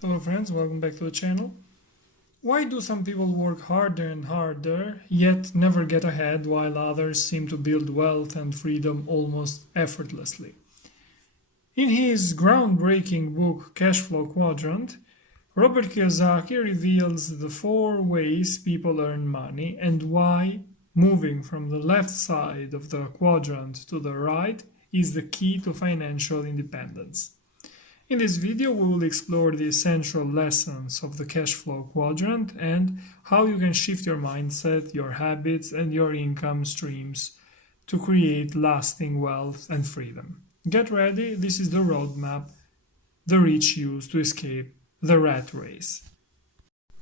Hello friends, welcome back to the channel. Why do some people work harder and harder, yet never get ahead, while others seem to build wealth and freedom almost effortlessly? In his groundbreaking book Cashflow Quadrant, Robert Kiyosaki reveals the 4 ways people earn money and why moving from the left side of the quadrant to the right is the key to financial independence. In this video, we will explore the essential lessons of the cash flow quadrant and how you can shift your mindset, your habits, and your income streams to create lasting wealth and freedom. Get ready, this is the roadmap the rich use to escape the rat race.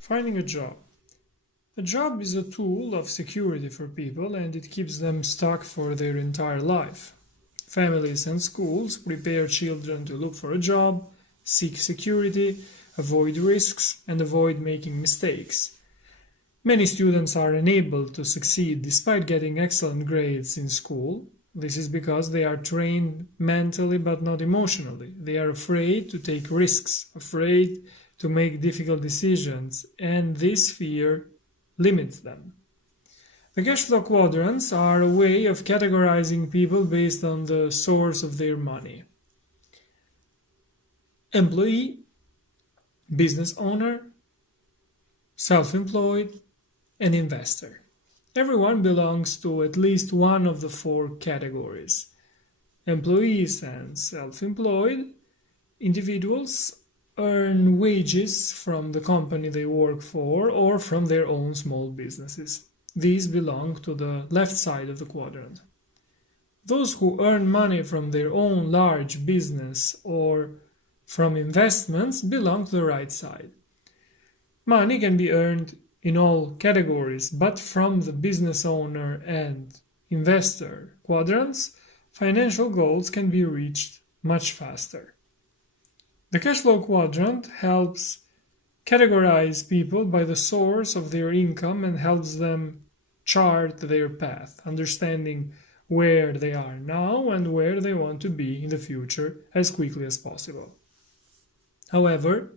Finding a job. A job is a tool of security for people and it keeps them stuck for their entire life. Families and schools prepare children to look for a job, seek security, avoid risks, and avoid making mistakes. Many students are unable to succeed despite getting excellent grades in school. This is because they are trained mentally but not emotionally. They are afraid to take risks, afraid to make difficult decisions, and this fear limits them. The cash flow quadrants are a way of categorizing people based on the source of their money. Employee, business owner, self-employed, and investor. Everyone belongs to at least one of the 4 categories. Employees and self-employed individuals earn wages from the company they work for or from their own small businesses. These belong to the left side of the quadrant. Those who earn money from their own large business or from investments belong to the right side. Money can be earned in all categories, but from the business owner and investor quadrants, financial goals can be reached much faster. The cash flow quadrant helps categorize people by the source of their income and helps them chart their path, understanding where they are now and where they want to be in the future as quickly as possible. However,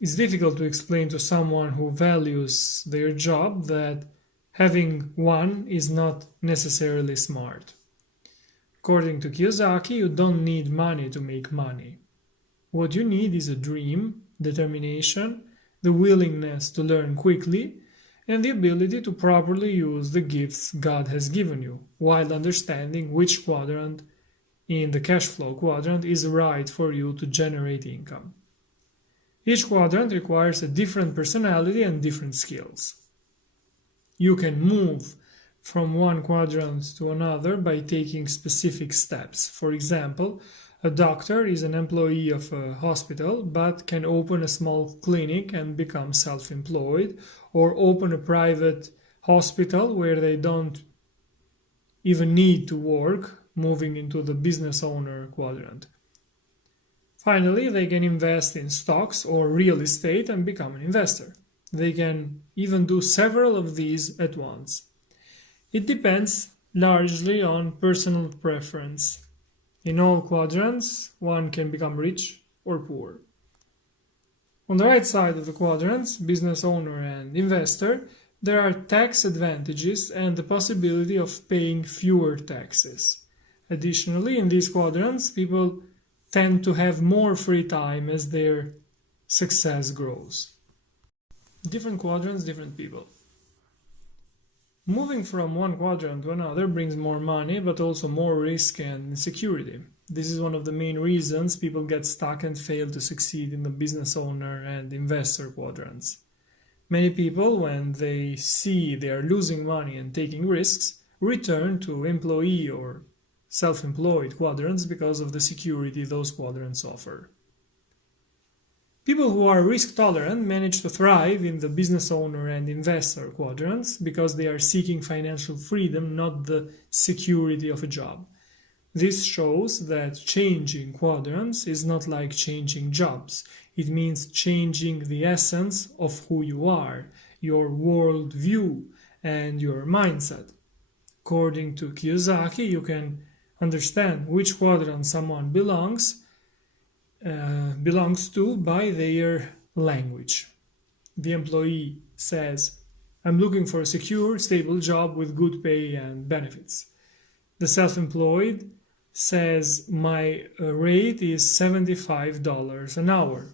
it's difficult to explain to someone who values their job that having one is not necessarily smart. According to Kiyosaki, you don't need money to make money. What you need is a dream, determination, the willingness to learn quickly, and the ability to properly use the gifts God has given you, while understanding which quadrant in the cash flow quadrant is right for you to generate income. Each quadrant requires a different personality and different skills. You can move from one quadrant to another by taking specific steps. For example, a doctor is an employee of a hospital but can open a small clinic and become self-employed, or open a private hospital where they don't even need to work, moving into the business owner quadrant. Finally, they can invest in stocks or real estate and become an investor. They can even do several of these at once. It depends largely on personal preference. In all quadrants, one can become rich or poor. On the right side of the quadrants, business owner and investor, there are tax advantages and the possibility of paying fewer taxes. Additionally, in these quadrants, people tend to have more free time as their success grows. Different quadrants, different people. Moving from one quadrant to another brings more money, but also more risk and insecurity. This is one of the main reasons people get stuck and fail to succeed in the business owner and investor quadrants. Many people, when they see they are losing money and taking risks, return to employee or self-employed quadrants because of the security those quadrants offer. People who are risk-tolerant manage to thrive in the business owner and investor quadrants because they are seeking financial freedom, not the security of a job. This shows that changing quadrants is not like changing jobs. It means changing the essence of who you are, your worldview, and your mindset. According to Kiyosaki, you can understand which quadrant someone belongs belongs to by their language. The employee says, I'm looking for a secure, stable job with good pay and benefits. The self-employed says, my rate is $75 an hour.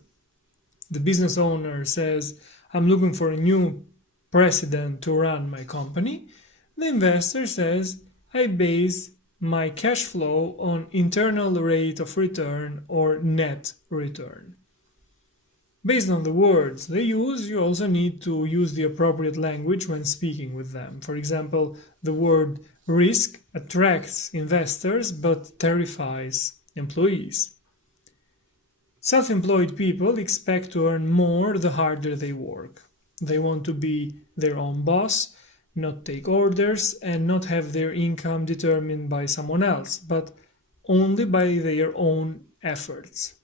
The business owner says, I'm looking for a new president to run my company. The investor says, I base my cash flow on internal rate of return or net return. Based on the words they use, you also need to use the appropriate language when speaking with them. For example, the word risk attracts investors but terrifies employees. Self-employed people expect to earn more the harder they work. They want to be their own boss, not take orders, and not have their income determined by someone else, but only by their own efforts.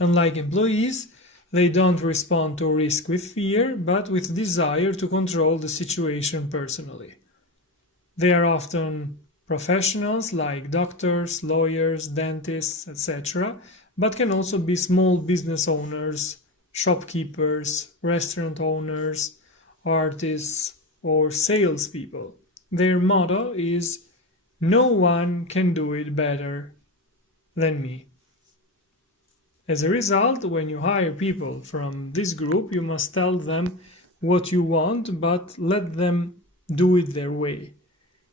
Unlike employees, they don't respond to risk with fear, but with desire to control the situation personally. They are often professionals like doctors, lawyers, dentists, etc., but can also be small business owners, shopkeepers, restaurant owners, artists, or salespeople. Their motto is, no one can do it better than me. As a result, when you hire people from this group, you must tell them what you want, but let them do it their way.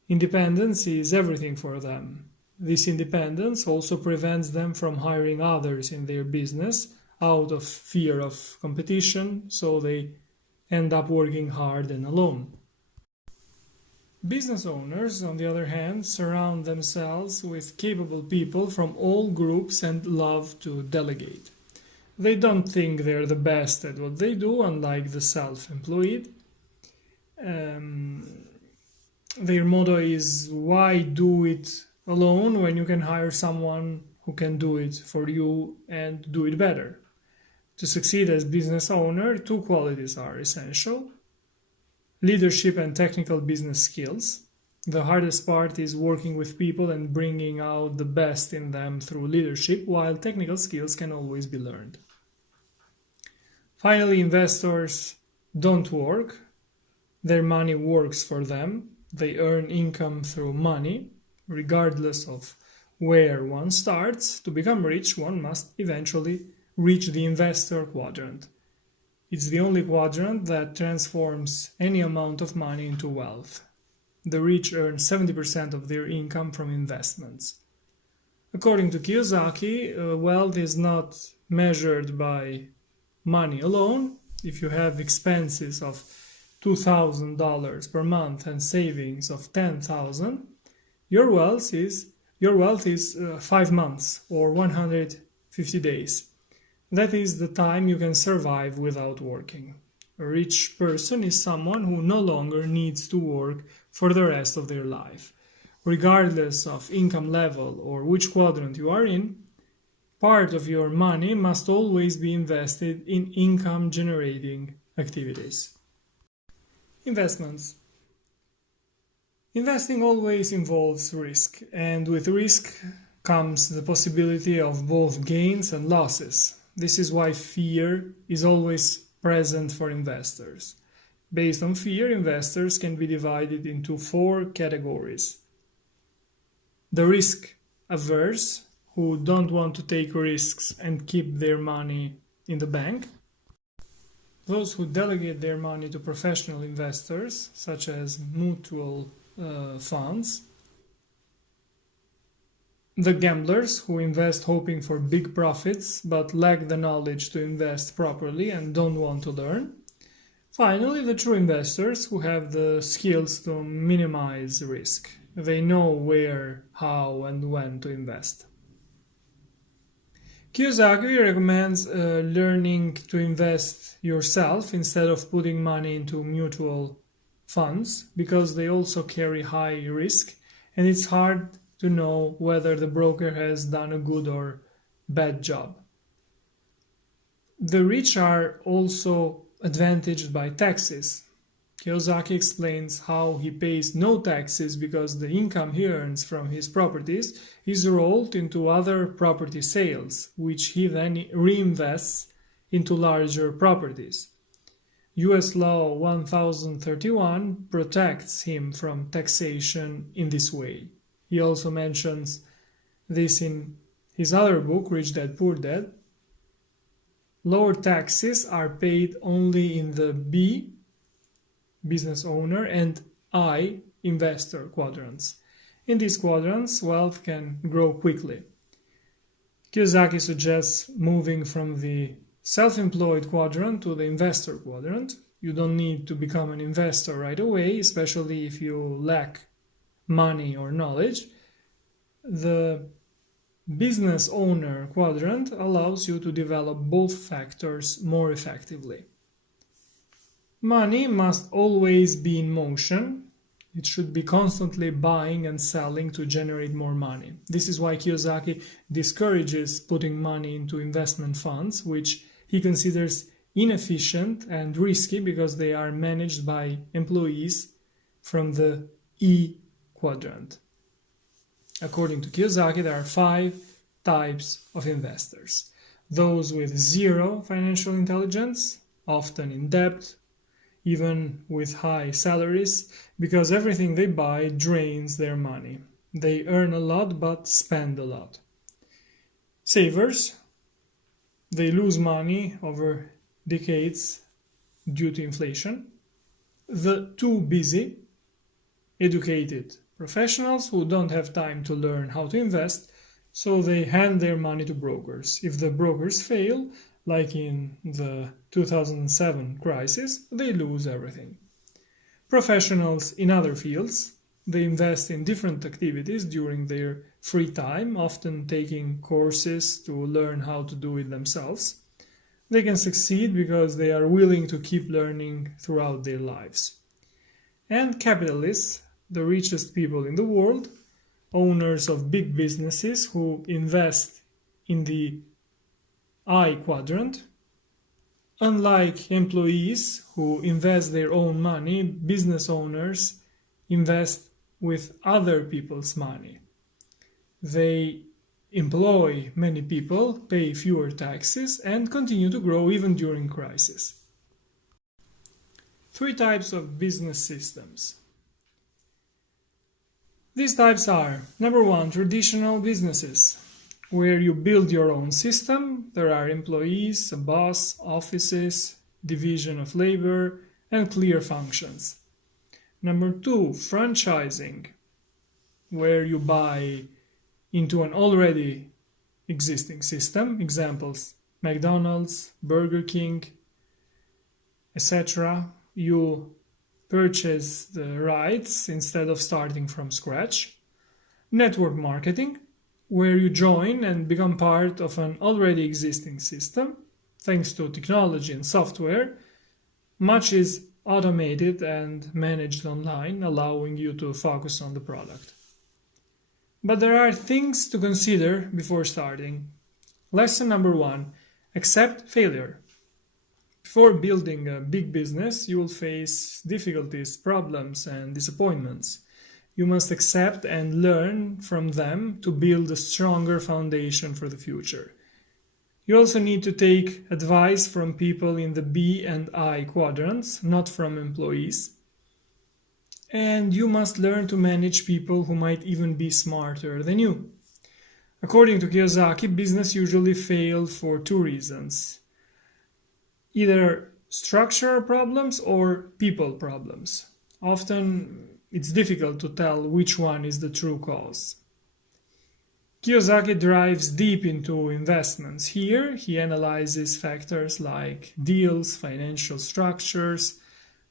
Independence is everything for them. This independence also prevents them from hiring others in their business out of fear of competition, so they end up working hard and alone. Business owners, on the other hand, surround themselves with capable people from all groups and love to delegate. They don't think they're the best at what they do, unlike the self-employed. Their motto is, why do it alone when you can hire someone who can do it for you and do it better? To succeed as business owner, two qualities are essential: leadership and technical business skills. The hardest part is working with people and bringing out the best in them through leadership, while technical skills can always be learned. Finally, investors don't work. Their money works for them. They earn income through money, regardless of where one starts. To become rich, one must eventually reach the investor quadrant. It's the only quadrant that transforms any amount of money into wealth. The rich earn 70% of their income from investments. According to Kiyosaki, wealth is not measured by money alone. If you have expenses of $2,000 per month and savings of $10,000, your wealth is 5 months or 150 days. That is the time you can survive without working. A rich person is someone who no longer needs to work for the rest of their life. Regardless of income level or which quadrant you are in, part of your money must always be invested in income-generating activities. Investments. Investing always involves risk, and with risk comes the possibility of both gains and losses. This is why fear is always present for investors. Based on fear, investors can be divided into 4 categories. The risk-averse, who don't want to take risks and keep their money in the bank. Those who delegate their money to professional investors, such as mutual funds. The gamblers, who invest hoping for big profits but lack the knowledge to invest properly and don't want to learn. Finally, the true investors, who have the skills to minimize risk. They know where, how, and when to invest. Kiyosaki recommends learning to invest yourself instead of putting money into mutual funds, because they also carry high risk, and it's hard to know whether the broker has done a good or bad job. The rich are also advantaged by taxes. Kiyosaki explains how he pays no taxes because the income he earns from his properties is rolled into other property sales, which he then reinvests into larger properties. US Law 1031 protects him from taxation in this way. He also mentions this in his other book, Rich Dad Poor Dad. Lower taxes are paid only in the B, business owner, and I, investor quadrants. In these quadrants, wealth can grow quickly. Kiyosaki suggests moving from the self-employed quadrant to the investor quadrant. You don't need to become an investor right away, especially if you lack money or knowledge. The business owner quadrant allows you to develop both factors more effectively. Money must always be in motion. It should be constantly buying and selling to generate more money. This is why Kiyosaki discourages putting money into investment funds, which he considers inefficient and risky because they are managed by employees from the E quadrant. According to Kiyosaki, there are 5 types of investors. Those with zero financial intelligence, often in debt, even with high salaries, because everything they buy drains their money. They earn a lot but spend a lot. Savers, they lose money over decades due to inflation. The too busy, educated professionals who don't have time to learn how to invest, so they hand their money to brokers. If the brokers fail, like in the 2007 crisis, they lose everything. Professionals in other fields, they invest in different activities during their free time, often taking courses to learn how to do it themselves. They can succeed because they are willing to keep learning throughout their lives. And capitalists, the richest people in the world, owners of big businesses who invest in the I quadrant. Unlike employees who invest their own money, business owners invest with other people's money. They employ many people, pay fewer taxes, and continue to grow even during crisis. 3 types of business systems. These types are, number 1, traditional businesses, where you build your own system. There are employees, a boss, offices, division of labor, and clear functions. Number 2, franchising, where you buy into an already existing system. Examples, McDonald's, Burger King, etc. You purchase the rights instead of starting from scratch. Network marketing, where you join and become part of an already existing system. Thanks to technology and software, much is automated and managed online, allowing you to focus on the product. But there are things to consider before starting. Lesson number 1, accept failure. Before building a big business, you will face difficulties, problems, and disappointments. You must accept and learn from them to build a stronger foundation for the future. You also need to take advice from people in the B and I quadrants, not from employees. And you must learn to manage people who might even be smarter than you. According to Kiyosaki, business usually fails for 2 reasons. Either structural problems or people problems. Often it's difficult to tell which one is the true cause. Kiyosaki dives deep into investments. Here, he analyzes factors like deals, financial structures,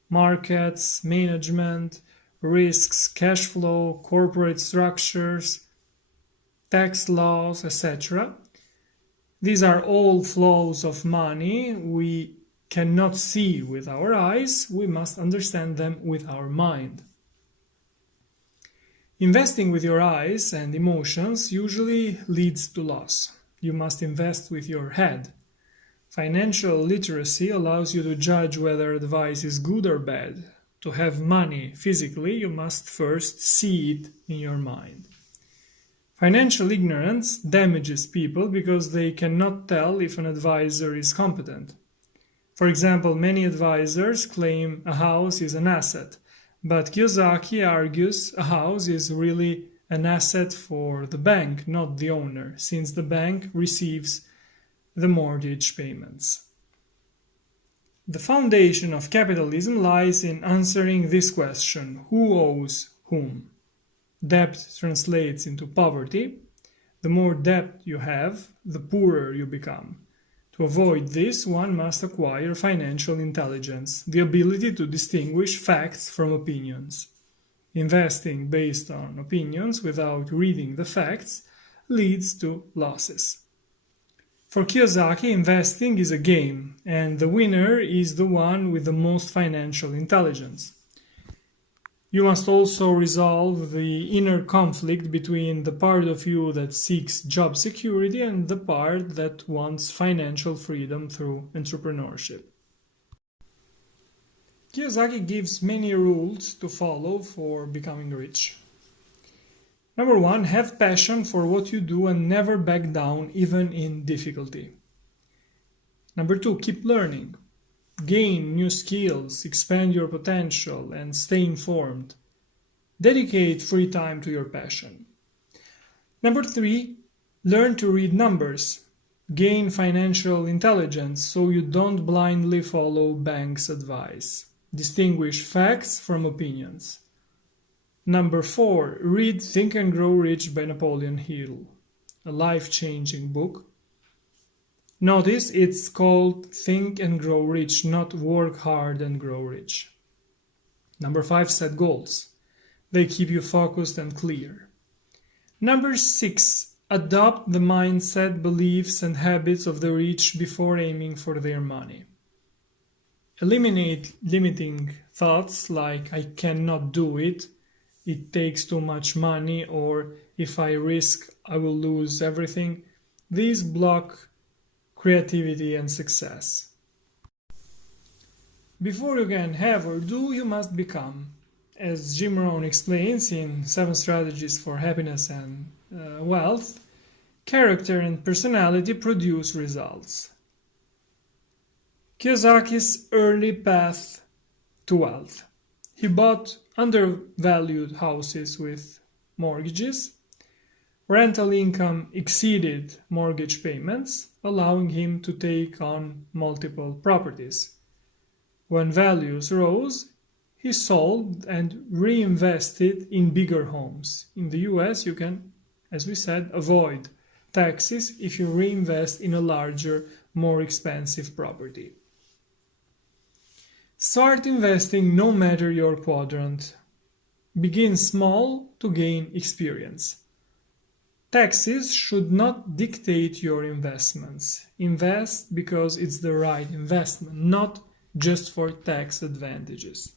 markets, management, risks, cash flow, corporate structures, tax laws, etc. These are all flows of money we cannot see with our eyes. We must understand them with our mind. Investing with your eyes and emotions usually leads to loss. You must invest with your head. Financial literacy allows you to judge whether advice is good or bad. To have money physically, you must first see it in your mind. Financial ignorance damages people because they cannot tell if an advisor is competent. For example, many advisors claim a house is an asset, but Kiyosaki argues a house is really an asset for the bank, not the owner, since the bank receives the mortgage payments. The foundation of capitalism lies in answering this question: who owes whom? Debt translates into poverty. The more debt you have, the poorer you become. To avoid this, one must acquire financial intelligence, the ability to distinguish facts from opinions. Investing based on opinions without reading the facts leads to losses. For Kiyosaki, investing is a game, and the winner is the one with the most financial intelligence. You must also resolve the inner conflict between the part of you that seeks job security and the part that wants financial freedom through entrepreneurship. Kiyosaki gives many rules to follow for becoming rich. Number 1, have passion for what you do and never back down even in difficulty. Number 2, keep learning. Gain new skills, expand your potential, and stay informed. Dedicate free time to your passion. Number 3, learn to read numbers. Gain financial intelligence so you don't blindly follow bank's advice. Distinguish facts from opinions. Number 4, read Think and Grow Rich by Napoleon Hill, a life-changing book. Notice it's called Think and Grow Rich, not Work Hard and Grow Rich. Number 5, set goals. They keep you focused and clear. Number 6, adopt the mindset, beliefs, and habits of the rich before aiming for their money. Eliminate limiting thoughts like I cannot do it, it takes too much money, or if I risk, I will lose everything. These block creativity and success. Before you can have or do, you must become. As Jim Rohn explains in 7 Strategies for Happiness and Wealth, character and personality produce results. Kiyosaki's early path to wealth. He bought undervalued houses with mortgages. Rental income exceeded mortgage payments, allowing him to take on multiple properties. When values rose, he sold and reinvested in bigger homes. In the US, you can, as we said, avoid taxes if you reinvest in a larger, more expensive property. Start investing no matter your quadrant. Begin small to gain experience. Taxes should not dictate your investments. Invest because it's the right investment, not just for tax advantages.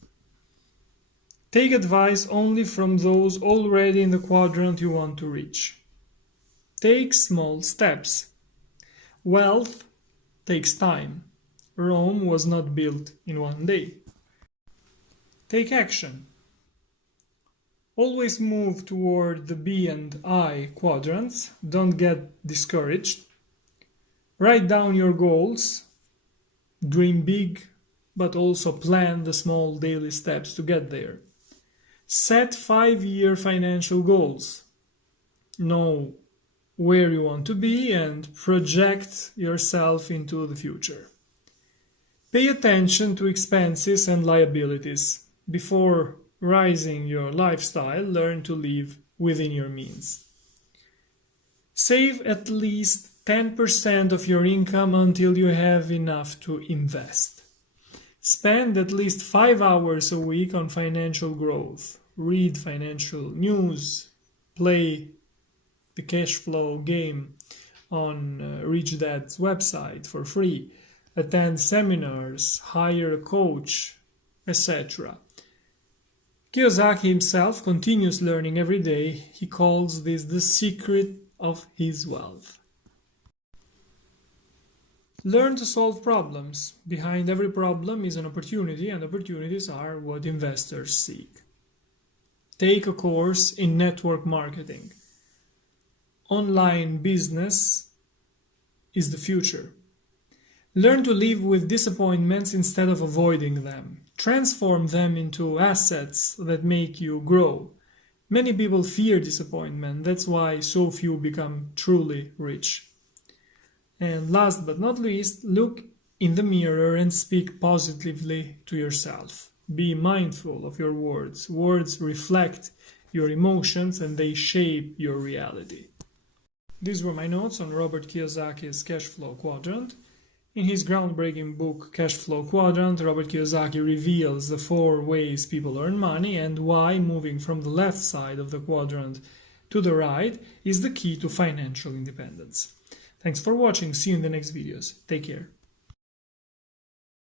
Take advice only from those already in the quadrant you want to reach. Take small steps. Wealth takes time. Rome was not built in one day. Take action. Always move toward the B and I quadrants. Don't get discouraged. Write down your goals. Dream big, but also plan the small daily steps to get there. Set 5-year financial goals. Know where you want to be and project yourself into the future. Pay attention to expenses and liabilities. Before raising your lifestyle, learn to live within your means. Save at least 10% of your income until you have enough to invest. Spend at least 5 hours a week on financial growth. Read financial news. Play the Cashflow game on Rich Dad's website for free. Attend seminars, hire a coach, etc. Kiyosaki himself continues learning every day. He calls this the secret of his wealth. Learn to solve problems. Behind every problem is an opportunity, and opportunities are what investors seek. Take a course in network marketing. Online business is the future. Learn to live with disappointments instead of avoiding them. Transform them into assets that make you grow. Many people fear disappointment. That's why so few become truly rich. And last but not least, look in the mirror and speak positively to yourself. Be mindful of your words. Words reflect your emotions and they shape your reality. These were my notes on Robert Kiyosaki's Cashflow Quadrant. In his groundbreaking book Cashflow Quadrant, Robert Kiyosaki reveals the 4 ways people earn money and why moving from the left side of the quadrant to the right is the key to financial independence. Thanks for watching. See you in the next videos. Take care.